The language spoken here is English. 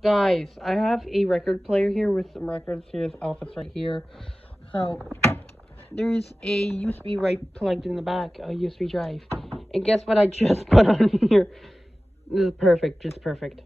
Guys, I have a record player here with some records. Here's Elvis right here. So, there's a USB right plugged in the back, a USB drive. And guess what I just put on here? This is perfect, just perfect.